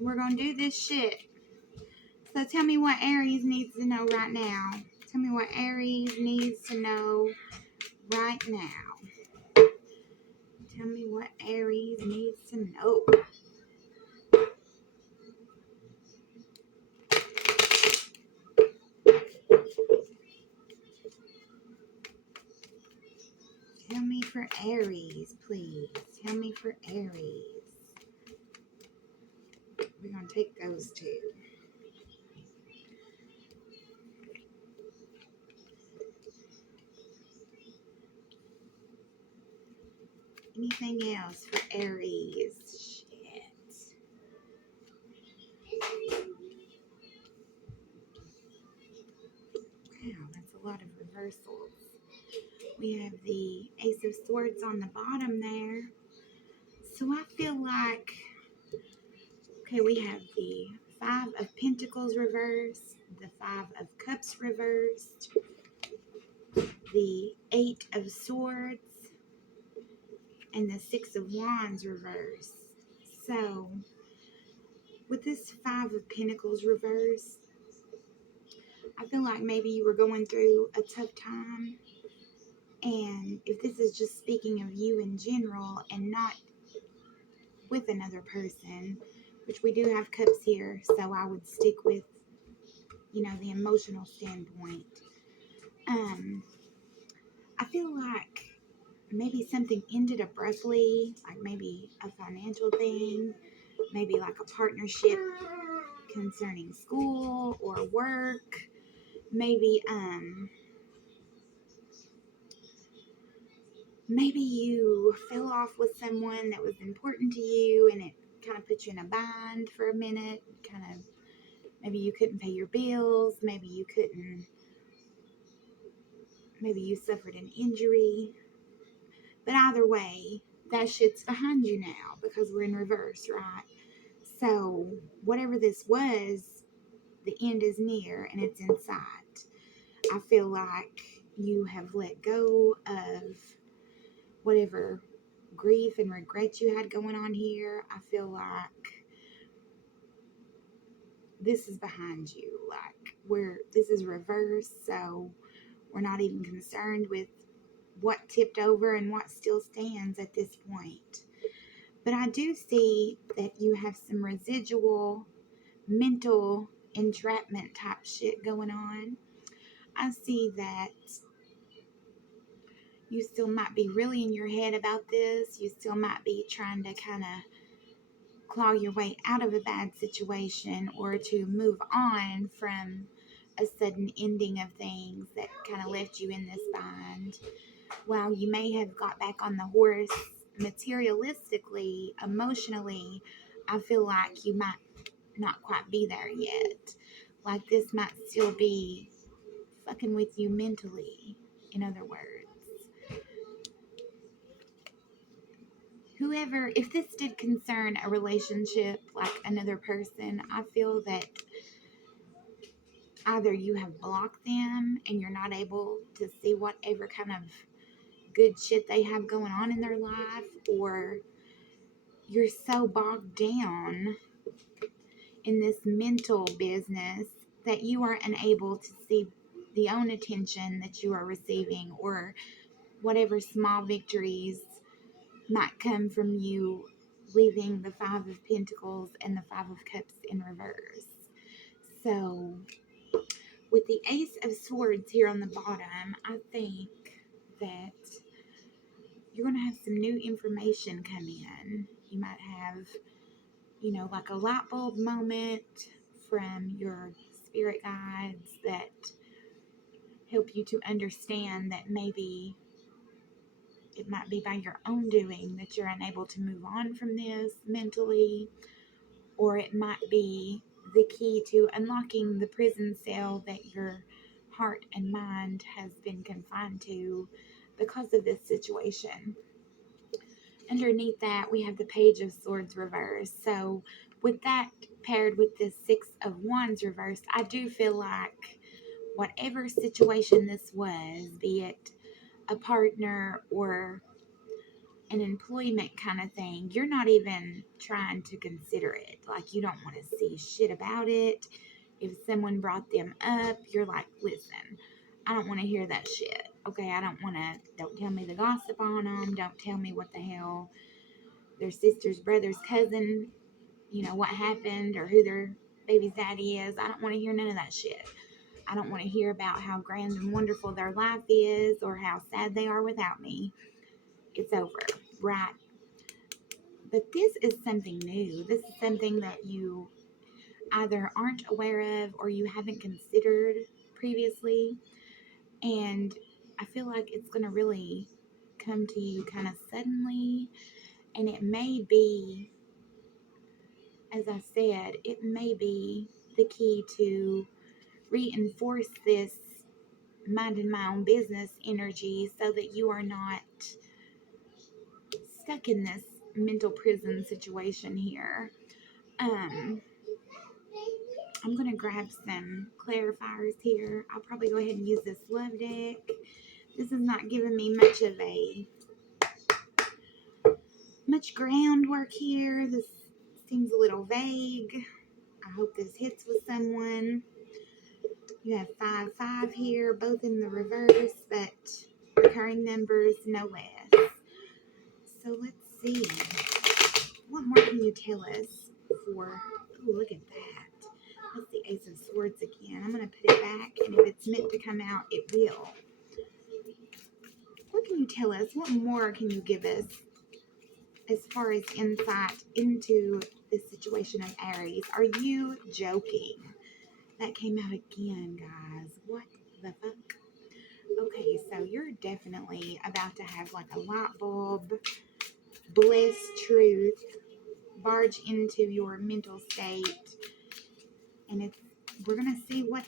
We're going to do this shit. So tell me what Aries needs to know right now. Tell me what Aries needs to know right now. Tell me what Aries needs to know. Tell me for Aries, please. Tell me for Aries. We're going to take those two. Anything else for Aries? Shit. Wow, that's a lot of reversals. We have the Ace of Swords on the bottom there. So I feel like, okay, we have the Five of Pentacles reversed, the Five of Cups reversed, the Eight of Swords, and the Six of Wands reversed. So, with this Five of Pentacles reversed, I feel like maybe you were going through a tough time. And if this is just speaking of you in general and not with another person, which we do have cups here, so I would stick with, the emotional standpoint. I feel like maybe something ended abruptly, like maybe a financial thing, maybe like a partnership concerning school or work, maybe you fell off with someone that was important to you and it kind of put you in a bind for a minute, maybe you couldn't pay your bills, maybe you suffered an injury. But either way, that shit's behind you now because we're in reverse, right? So whatever this was, the end is near and it's in sight. I feel like you have let go of whatever grief and regret you had going on here. I feel like this is behind you. Like this is reverse, so we're not even concerned with what tipped over and what still stands at this point. But I do see that you have some residual mental entrapment type shit going on. I see that you still might be really in your head about this. You still might be trying to kind of claw your way out of a bad situation or to move on from a sudden ending of things that kind of left you in this bind. While you may have got back on the horse materialistically, emotionally, I feel like you might not quite be there yet. Like this might still be fucking with you mentally, in other words. Whoever, if this did concern a relationship, like another person, I feel that either you have blocked them and you're not able to see whatever kind of good shit they have going on in their life, or you're so bogged down in this mental business that you are unable to see the own attention that you are receiving or whatever small victories might come from you leaving the Five of Pentacles and the Five of Cups in reverse. So with the Ace of Swords here on the bottom, I think that you're going to have some new information come in. You might have, like a light bulb moment from your spirit guides that help you to understand that maybe it might be by your own doing that you're unable to move on from this mentally, or it might be the key to unlocking the prison cell that your heart and mind has been confined to because of this situation. Underneath that, we have the Page of Swords reversed. So with that paired with the Six of Wands reversed, I do feel like whatever situation this was, be it a partner or an employment kind of thing, you're not even trying to consider it. Like, you don't want to see shit about it. If someone brought them up, you're like, listen, I don't want to hear that shit. Okay, don't tell me the gossip on them. Don't tell me what the hell their sister's brother's cousin, what happened or who their baby's daddy is. I don't want to hear none of that shit. I don't want to hear about how grand and wonderful their life is or how sad they are without me. It's over, right? But this is something new. This is something that you either aren't aware of or you haven't considered previously. And I feel like it's going to really come to you kind of suddenly. And it may be, as I said, it may be the key to reinforce this minding my own business energy so that you are not stuck in this mental prison situation here. I'm going to grab some clarifiers here. I'll probably go ahead and use this love deck. This is not giving me much groundwork here. This seems a little vague. I hope this hits with someone. You have 5-5 here, both in the reverse, but recurring numbers no less. So let's see. What more can you tell us for... Oh, look at that. That's the Ace of Swords again. I'm going to put it back, and if it's meant to come out, it will. What can you tell us? What more can you give us as far as insight into the situation of Aries? Are you joking? That came out again, guys. What the fuck? Okay, so you're definitely about to have like a light bulb, bliss, truth, barge into your mental state, and we're gonna see what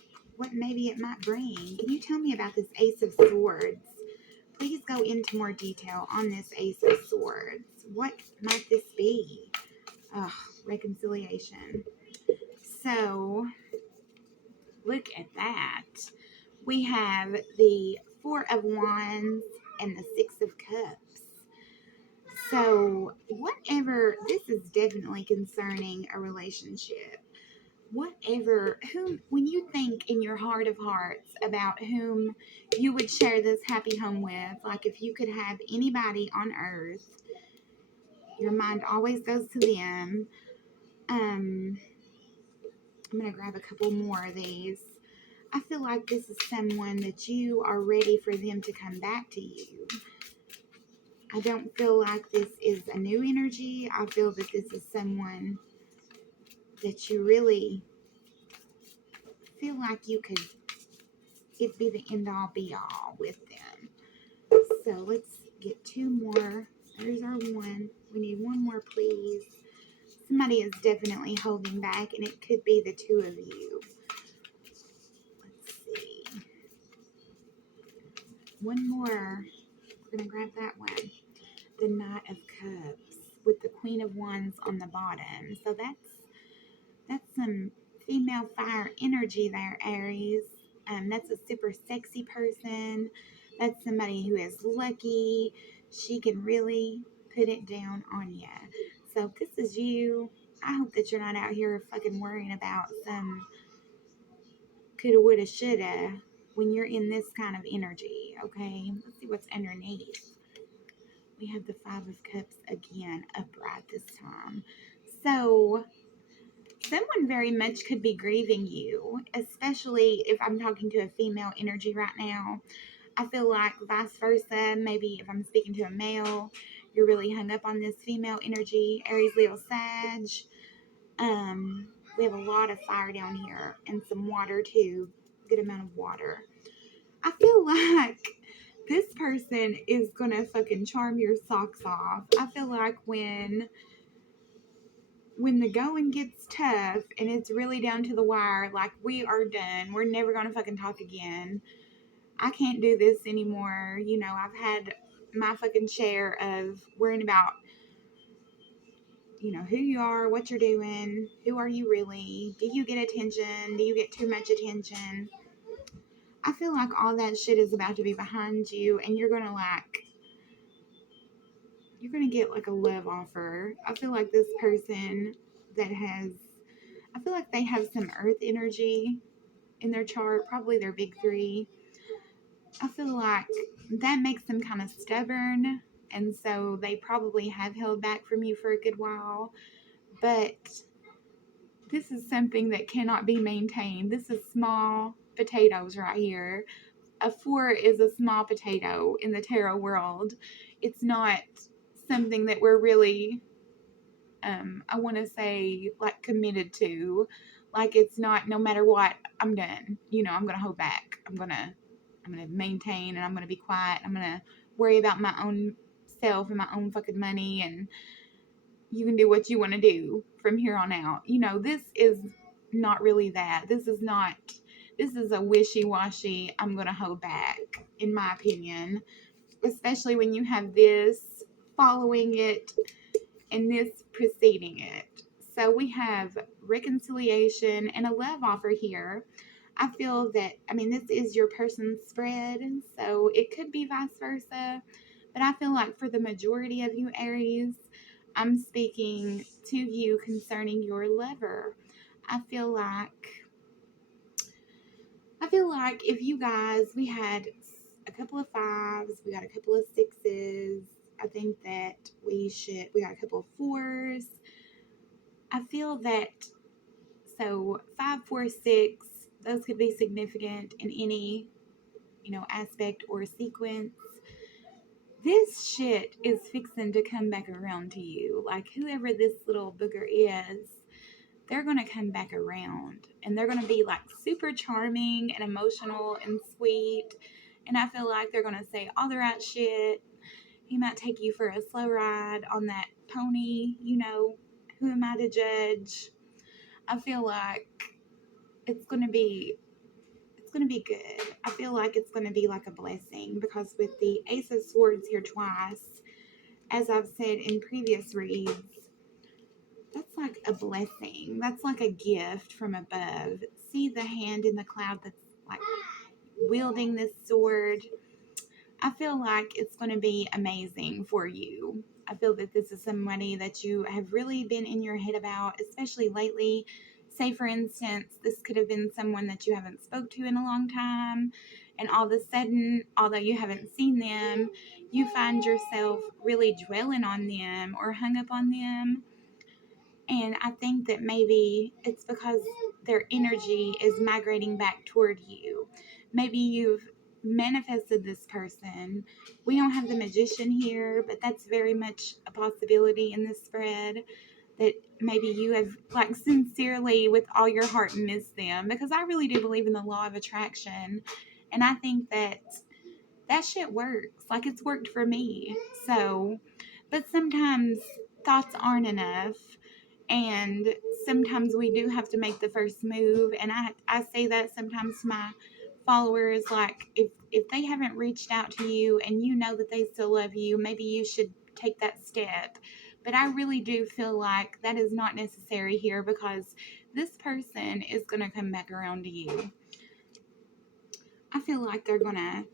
maybe it might bring. Can you tell me about this Ace of Swords? Please go into more detail on this Ace of Swords. What might this be? Reconciliation. So, look at that. We have the Four of Wands and the Six of Cups. So, this is definitely concerning a relationship. When you think in your heart of hearts about whom you would share this happy home with, like if you could have anybody on earth, your mind always goes to them. I'm going to grab a couple more of these. I feel like this is someone that you are ready for them to come back to you. I don't feel like this is a new energy. I feel that this is someone that you really feel like it'd be the end all be all with them. So let's get two more. There's our one. We need one more, please. Somebody is definitely holding back, and it could be the two of you. Let's see. One more. We're going to grab that one. The Knight of Cups with the Queen of Wands on the bottom. So that's some female fire energy there, Aries. That's a super sexy person. That's somebody who is lucky. She can really put it down on you. So if this is you, I hope that you're not out here fucking worrying about some coulda, woulda, shoulda when you're in this kind of energy, okay? Let's see what's underneath. We have the Five of Cups again, upright this time. So someone very much could be grieving you, especially if I'm talking to a female energy right now. I feel like vice versa. Maybe if I'm speaking to a male, you're really hung up on this female energy. Aries, Leo, Sag. We have a lot of fire down here and some water too. Good amount of water. I feel like this person is gonna fucking charm your socks off. I feel like when the going gets tough and it's really down to the wire, like we are done, we're never gonna fucking talk again. I can't do this anymore. I've had my fucking share of worrying about, who you are, what you're doing, who are you really, do you get attention, do you get too much attention? I feel like all that shit is about to be behind you, and you're gonna you're going to get like a love offer. I feel like this person that has, I feel like they have some earth energy in their chart, probably their big three. I feel like that makes them kind of stubborn. And so they probably have held back from you for a good while. But this is something that cannot be maintained. This is small potatoes right here. A four is a small potato in the tarot world. It's not something that we're really, I want to say, like committed to. Like it's not. No matter what, I'm done. I'm gonna hold back. I'm gonna maintain, and I'm gonna be quiet. I'm gonna worry about my own self and my own fucking money, and you can do what you want to do from here on out. This is not really that. This is not. This is a wishy-washy. I'm gonna hold back, in my opinion, especially when you have this following it and this preceding it. So we have reconciliation and a love offer here. I feel that, this is your person's spread, so it could be vice versa. But I feel like for the majority of you, Aries, I'm speaking to you concerning your lover. I feel like if you guys, we had a couple of fives, we got a couple of sixes. I think that we got a couple of fours. I feel that, so 5, 4, 6, those could be significant in any, aspect or sequence. This shit is fixing to come back around to you. Like whoever this little booger is, they're going to come back around and they're going to be like super charming and emotional and sweet. And I feel like they're going to say all the right shit. He might take you for a slow ride on that pony, who am I to judge? I feel like it's going to be good. I feel like it's going to be like a blessing because with the Ace of Swords here twice, as I've said in previous reads, that's like a blessing. That's like a gift from above. See the hand in the cloud that's like wielding this sword. I feel like it's going to be amazing for you. I feel that this is somebody that you have really been in your head about, especially lately. Say, for instance, this could have been someone that you haven't spoke to in a long time, and all of a sudden, although you haven't seen them, you find yourself really dwelling on them or hung up on them. And I think that maybe it's because their energy is migrating back toward you. Maybe you've manifested this person. We don't have the magician here, but that's very much a possibility in this spread, that maybe you have like sincerely with all your heart missed them, because I really do believe in the law of attraction, and I think that shit works. Like it's worked for me. So, but sometimes thoughts aren't enough, and sometimes we do have to make the first move. And I say that sometimes to my followers, like if they haven't reached out to you and you know that they still love you, maybe you should take that step. But I really do feel like that is not necessary here, because this person is going to come back around to you. I feel like they're going to,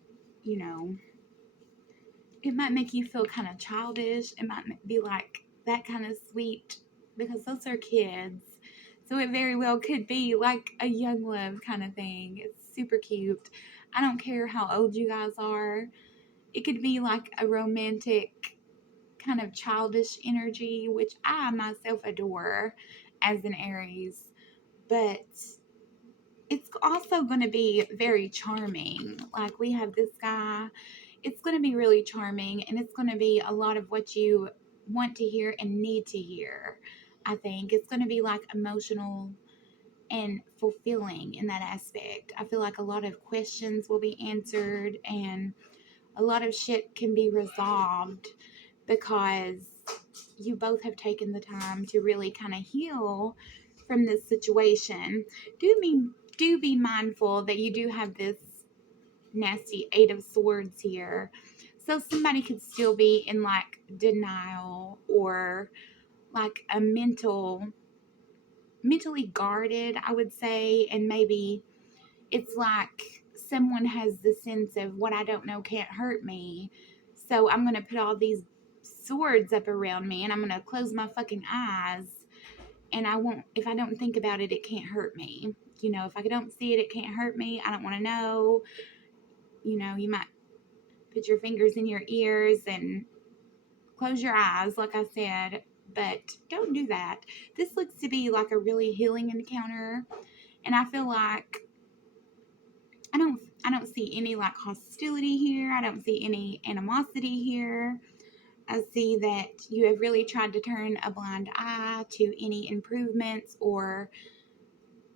it might make you feel kind of childish. It might be like that kind of sweet, because those are kids. So it very well could be like a young love kind of thing. It's super cute. I don't care how old you guys are. It could be like a romantic kind of childish energy, which I myself adore as an Aries. But it's also going to be very charming. Like we have this guy, it's going to be really charming, and it's going to be a lot of what you want to hear and need to hear. I think it's going to be like emotional and fulfilling in that aspect. I feel like a lot of questions will be answered, and a lot of shit can be resolved because you both have taken the time to really kind of heal from this situation. Do be mindful that you do have this nasty 8 of Swords here. So somebody could still be in like denial or like a mentally guarded, I would say, and maybe it's like someone has the sense of what I don't know can't hurt me. So I'm going to put all these swords up around me, and I'm gonna close my fucking eyes, and I won't, if I don't think about it, it can't hurt me. If I don't see it, it can't hurt me. I don't want to know. You might put your fingers in your ears and close your eyes, like I said, but don't do that. This looks to be like a really healing encounter, and I feel like I don't see any like hostility here. I don't see any animosity here. I see that you have really tried to turn a blind eye to any improvements or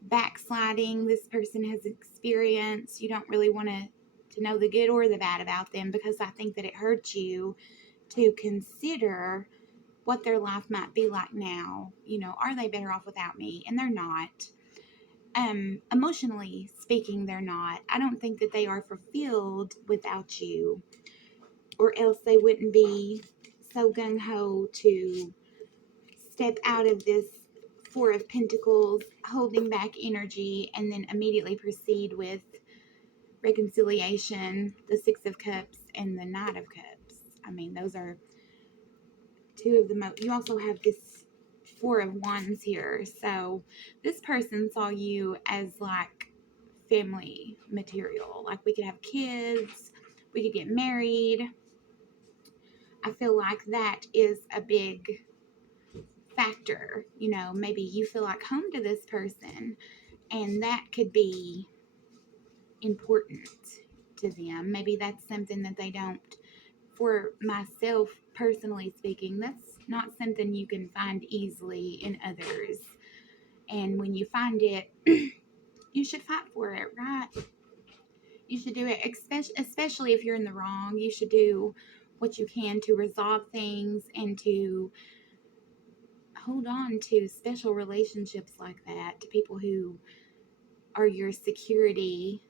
backsliding this person has experienced. You don't really want to know the good or the bad about them, because I think that it hurts you to consider what their life might be like now. Are they better off without me? And they're not. Emotionally speaking, they're not. I don't think that they are fulfilled without you, or else they wouldn't be so gung-ho to step out of this Four of Pentacles, holding back energy, and then immediately proceed with reconciliation, the Six of Cups, and the Knight of Cups. I mean, those are two of the most. You also have this Four of Wands here. So this person saw you as like family material. Like, we could have kids, we could get married. I feel like that is a big factor. Maybe you feel like home to this person, and that could be important to them. Maybe that's something that they don't. For myself, personally speaking, that's not something you can find easily in others. And when you find it, you should fight for it, right? You should do it, especially if you're in the wrong. You should do what you can to resolve things and to hold on to special relationships like that, to people who are your security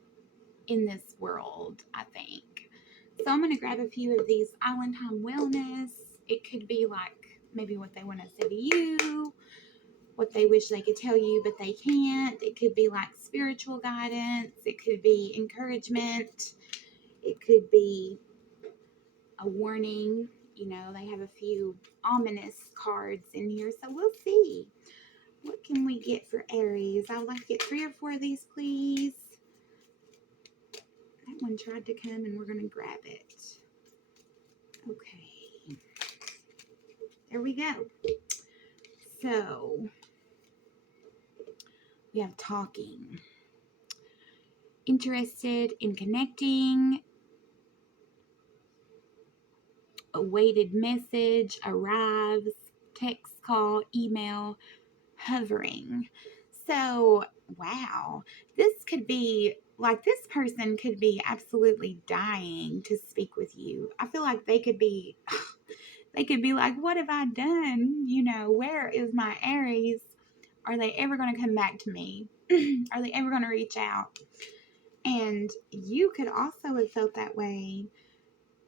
in this world, I think. So I'm going to grab a few of these Island Time Wellness. It could be like maybe what they want to say to you, what they wish they could tell you but they can't. It could be like spiritual guidance. It could be encouragement. It could be a warning. They have a few ominous cards in here, so we'll see. What can we get for Aries? I would like to get 3 or 4 of these, please. That one tried to come, and we're going to grab it. Okay. There we go. So, we have talking. Interested in connecting. Awaited message arrives. Text, call, email, hovering. So, wow. This could be like, this person could be absolutely dying to speak with you. I feel like they could be like, what have I done? Where is my Aries? Are they ever going to come back to me? Are they ever going to reach out? And you could also have felt that way.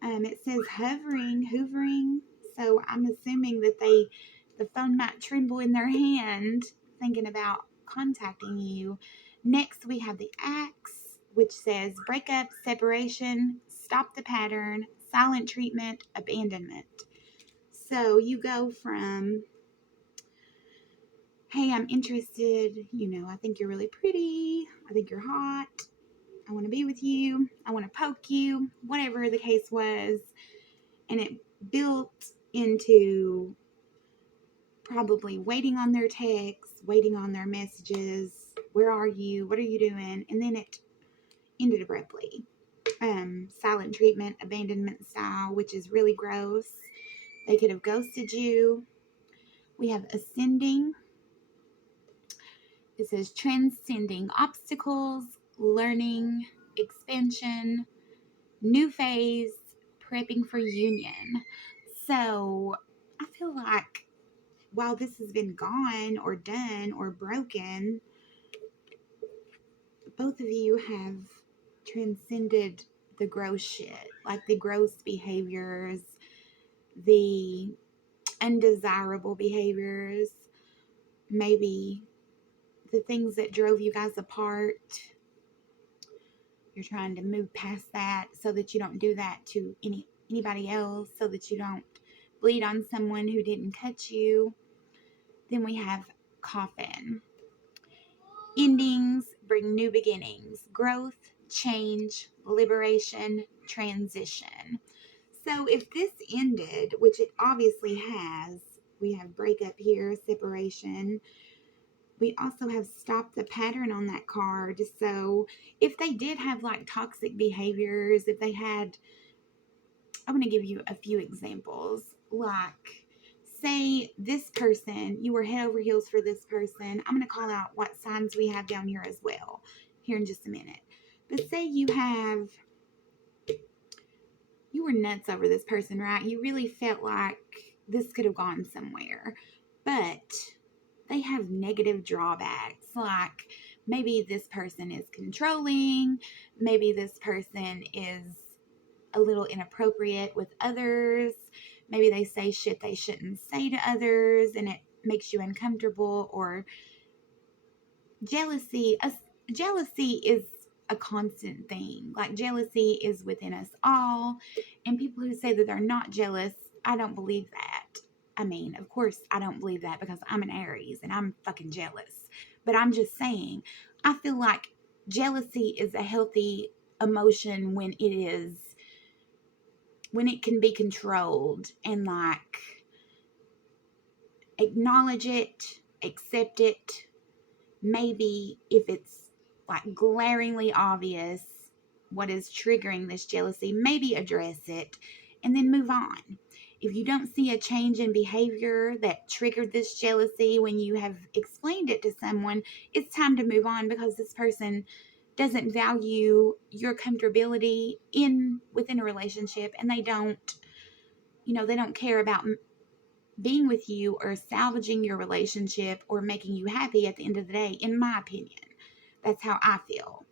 It says hovering. So I'm assuming that the phone might tremble in their hand, thinking about contacting you. Next, we have the Axe, which says breakup, separation, stop the pattern, silent treatment, abandonment. So you go from, hey, I'm interested, I think you're really pretty, I think you're hot, I want to be with you, I want to poke you, whatever the case was. And it built into probably waiting on their texts, waiting on their messages. Where are you? What are you doing? And then it ended abruptly. Silent treatment, abandonment style, which is really gross. They could have ghosted you. We have ascending. It says transcending obstacles, learning, expansion, new phase, prepping for union. So I feel like while this has been gone or done or broken, both of you have transcended the gross shit, like the gross behaviors, the undesirable behaviors, maybe the things that drove you guys apart. You're trying to move past that so that you don't do that to anybody else, so that you don't bleed on someone who didn't cut you. Then we have coffin. Endings bring new beginnings, growth, change, liberation, transition. So if this ended, which it obviously has, we have breakup here, separation. We also have stopped the pattern on that card. So if they did have like toxic behaviors, if they had, I'm going to give you a few examples. Like, say this person, you were head over heels for this person. I'm going to call out what signs we have down here as well here in just a minute. But say you were nuts over this person, right? You really felt like this could have gone somewhere. But they have negative drawbacks. Like maybe this person is controlling, maybe this person is a little inappropriate with others, maybe they say shit they shouldn't say to others and it makes you uncomfortable, or jealousy. Jealousy is a constant thing. Like jealousy is within us all, and people who say that they're not jealous, I don't believe that. I mean, of course I don't believe that because I'm an Aries and I'm fucking jealous. But I'm just saying, I feel like jealousy is a healthy emotion when it can be controlled, and like acknowledge it, accept it. Maybe if it's like glaringly obvious what is triggering this jealousy, maybe address it and then move on. If you don't see a change in behavior that triggered this jealousy when you have explained it to someone, it's time to move on, because this person doesn't value your comfortability within a relationship, and they don't care about being with you or salvaging your relationship or making you happy at the end of the day, in my opinion. That's how I feel.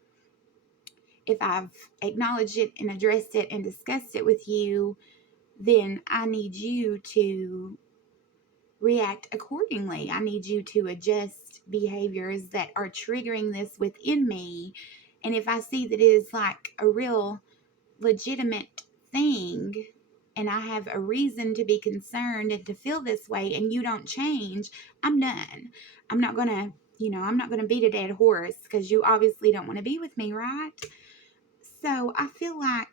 If I've acknowledged it and addressed it and discussed it with you, then I need you to react accordingly. I need you to adjust behaviors that are triggering this within me. And if I see that it is like a real legitimate thing, and I have a reason to be concerned and to feel this way, and you don't change, I'm done. I'm not going to, I'm not going to beat a dead horse, because you obviously don't want to be with me, right? So I feel like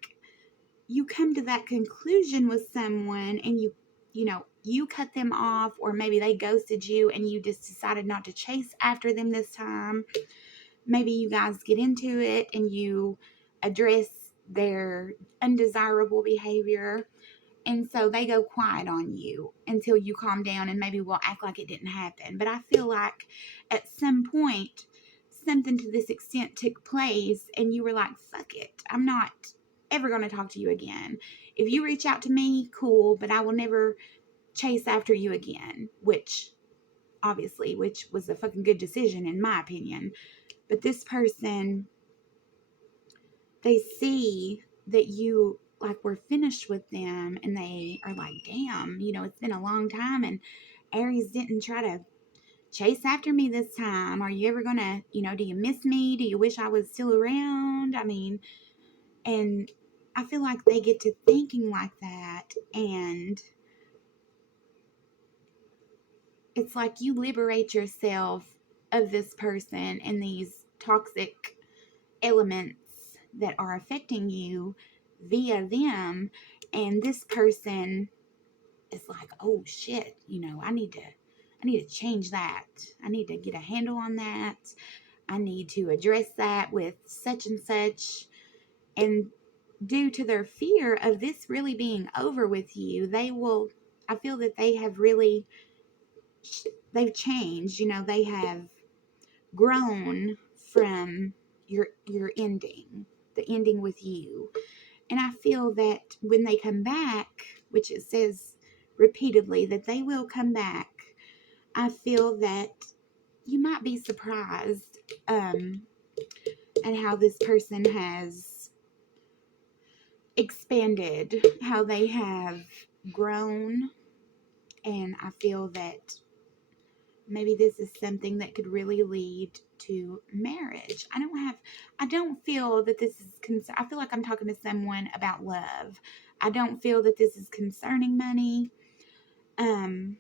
you come to that conclusion with someone and you cut them off, or maybe they ghosted you and you just decided not to chase after them this time. Maybe you guys get into it and you address their undesirable behavior, and so they go quiet on you until you calm down and maybe will act like it didn't happen. But I feel like at some point something to this extent took place and you were like, fuck it, I'm not ever going to talk to you again. If you reach out to me, cool, but I will never chase after you again, which was a fucking good decision in my opinion. But this person, they see that you like were finished with them, and they are like, damn, it's been a long time and Aries didn't try to chase after me this time. Are you ever gonna, do you miss me? Do you wish I was still around? I mean, and I feel like they get to thinking like that, and it's like you liberate yourself of this person and these toxic elements that are affecting you via them. And this person is like, oh shit, I need to change that. I need to get a handle on that. I need to address that with such and such. And due to their fear of this really being over with you, I feel that they've changed. They have grown from your ending, the ending with you. And I feel that when they come back, which it says repeatedly that they will come back, I feel that you might be surprised at how this person has expanded, how they have grown. And I feel that maybe this is something that could really lead to marriage. I don't feel that this is I feel like I'm talking to someone about love. I don't feel that this is concerning money. I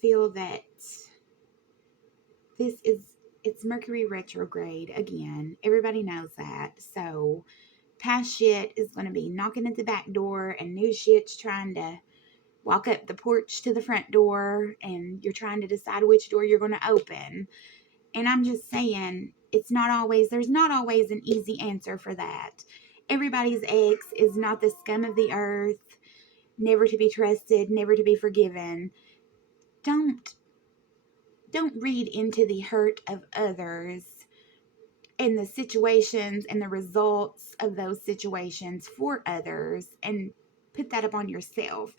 feel that it's Mercury retrograde again. Everybody knows that. So past shit is going to be knocking at the back door, and new shit's trying to walk up the porch to the front door, and you're trying to decide which door you're going to open. And I'm just saying, there's not always an easy answer for that. Everybody's ex is not the scum of the earth, never to be trusted, never to be forgiven. Don't read into the hurt of others and the situations and the results of those situations for others and put that upon yourself,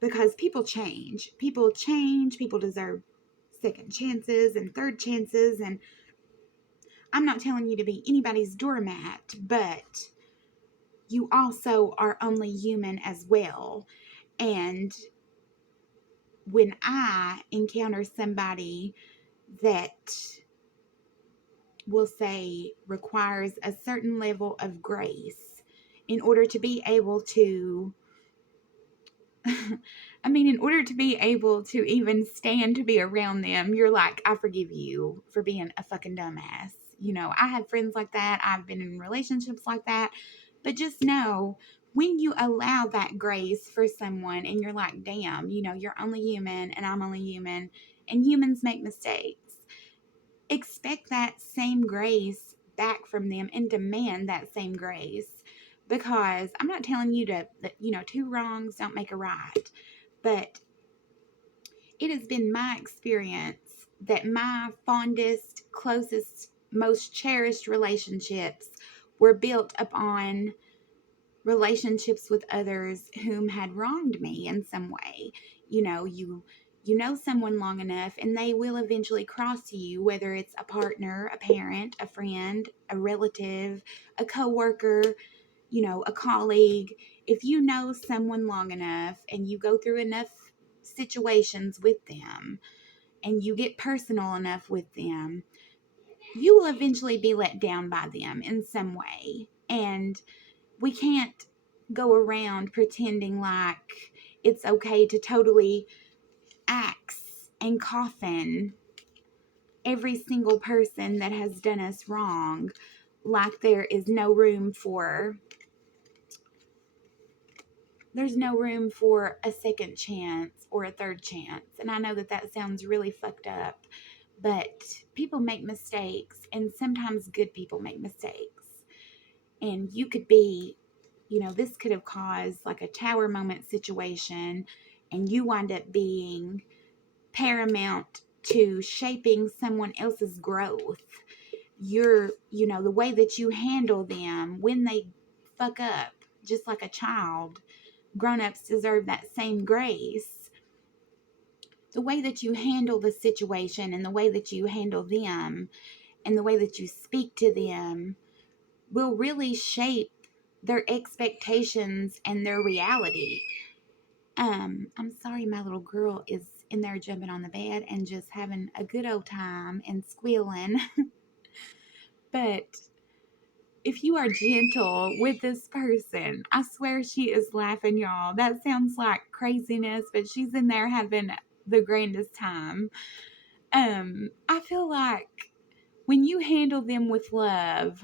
because people change. People deserve second chances and third chances. And I'm not telling you to be anybody's doormat, but you also are only human as well. And when I encounter somebody that, will say, requires a certain level of grace in order to be able to in order to be able to even stand to be around them, you're like, I forgive you for being a fucking dumbass. I have friends like that. I've been in relationships like that. But just know, when you allow that grace for someone and you're like, damn, you're only human and I'm only human and humans make mistakes, expect that same grace back from them and demand that same grace. Because I'm not telling you that two wrongs don't make a right. But it has been my experience that my fondest, closest, most cherished relationships were built upon relationships with others whom had wronged me in some way. You know someone long enough and they will eventually cross you, whether it's a partner, a parent, a friend, a relative, a coworker, a colleague. If you know someone long enough and you go through enough situations with them and you get personal enough with them, you will eventually be let down by them in some way. And we can't go around pretending like it's okay to totally axe and coffin every single person that has done us wrong, like there's no room for a second chance or a third chance. And I know that sounds really fucked up, but people make mistakes, and sometimes good people make mistakes. And you could be, this could have caused like a tower moment situation, and you wind up being paramount to shaping someone else's growth. The way that you handle them when they fuck up, just like a child, grown-ups deserve that same grace. The way that you handle the situation and the way that you handle them and the way that you speak to them will really shape their expectations and their reality. I'm sorry, my little girl is in there jumping on the bed and just having a good old time and squealing. But if you are gentle with this person, I swear she is laughing, y'all. That sounds like craziness, but she's in there having the grandest time. I feel like when you handle them with love,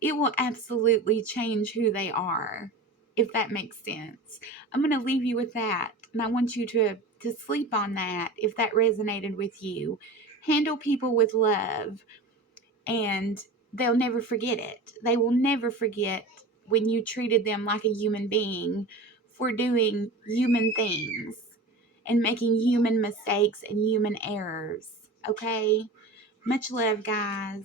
it will absolutely change who they are, if that makes sense. I'm going to leave you with that, and I want you to sleep on that if that resonated with you. Handle people with love, and they'll never forget it. They will never forget when you treated them like a human being for doing human things and making human mistakes and human errors. Okay? Much love, guys.